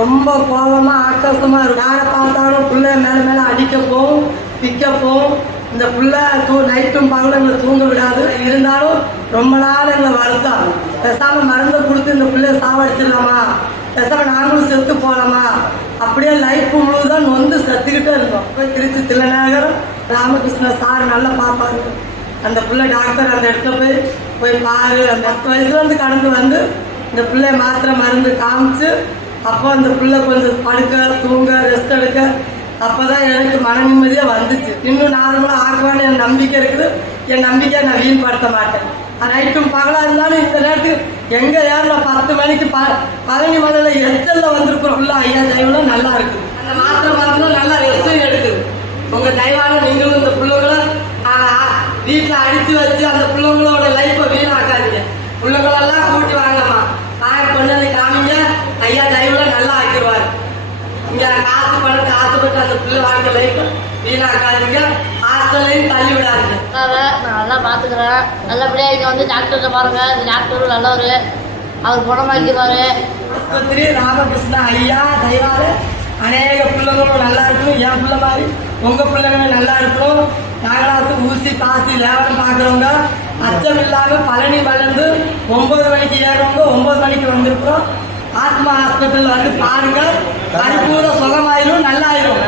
ரொம்ப கோபமா ஆக்ரோஷமா இருக்கும். யாரை பார்த்தாலும் பிள்ளை மேலே மேலே அடிக்க போகும், பிக்க போகும். இந்த பிள்ளை நைட்டும் பகலும் எங்களை தூங்க விடாது. இருந்தாலும் ரொம்ப நாள் எங்களை வருத்தம். பேசாம மருந்தை கொடுத்து இந்த பிள்ளைய சாவடிச்சிடலாமா, பேசாம நாங்களும் செத்து போகலாமா, அப்படியே லைஃப் முழுவதும் நொந்து செத்துக்கிட்டே இருந்தோம். போய் திருச்சி தில்லைநகரம் ராமகிருஷ்ண சார் நல்லா பார்ப்பாரு. அந்த பிள்ளை டாக்டர் அந்த இடத்துல போய் பாரு. அந்த 10 வயசுலேருந்து கடந்து வந்து இந்த பிள்ளைய மாத்திரை மருந்து காமிச்சு அப்போ அந்த பிள்ளை கொஞ்சம் படுக்க தூங்க ரெஸ்ட் எடுக்க அப்போதான் எனக்கு மன நிம்மதியாக வந்துச்சு. இன்னும் நார்மலாக ஆக்குவான்னு என் நம்பிக்கை இருக்குது. என் நம்பிக்கையை நான் வீண்படுத்த மாட்டேன். நைட்டும் பகலாக இருந்தாலும் இந்த நேரத்துக்கு எங்கள் ஏரில் 10 மணிக்கு பழனி மலையில் எச்சலில் வந்திருக்கிறோம். ஃபுல்லாக ஐயா தயவுலாம் நல்லா இருக்குது. அந்த மாத்திரை மருந்தும் நல்லா ரெஸ்ட்டும் எடுக்குது. உங்கள் தயவால நீங்களும் இந்த பிள்ளைங்களை வீட்டில் அடித்து வச்சு அந்த பிள்ளைங்களோட லைஃப்பை வீணாக்காதீங்க. பிள்ளைங்களெல்லாம் கூட்டி வாங்கம்மா, கொண்டு வந்து காமிங்க. ஐயா தயவுல நல்லா ஆக்கிடுவார். இங்கே காசுப்பட்டு அந்த பிள்ளை வாழ்க்கை லைஃப்பை வீணாக்காதீங்க. ஹாஸ்டல்லையும் தள்ளி விடாதீங்க. நான் நல்லா பார்த்துக்கிறேன். நல்லபடியாக இங்கே வந்து டாக்டர்கிட்ட பாருங்க. இந்த டாக்டரும் நல்லவர், அவர் குணமாக்கிடுவார். ஆஸ்பத்திரி ராமகிருஷ்ணா ஐயா தயவால அநேக பிள்ளைங்களும் நல்லா இருக்கணும். என் பிள்ளை மாதிரி உங்கள் பிள்ளைங்களும் நல்லா இருக்கணும். நாகராசு ஊசி காசி லேவல் பார்க்குறவங்க அச்சம் இல்லாமல் பழனி மலர்ந்து 9 மணிக்கு ஏறவங்க 9 மணிக்கு வந்திருக்கிறோம். ஆத்மா ஹாஸ்பிட்டல் வந்து பாருங்க. பரிபூர்ண சுகமாயிரும், நல்லாயிரும்.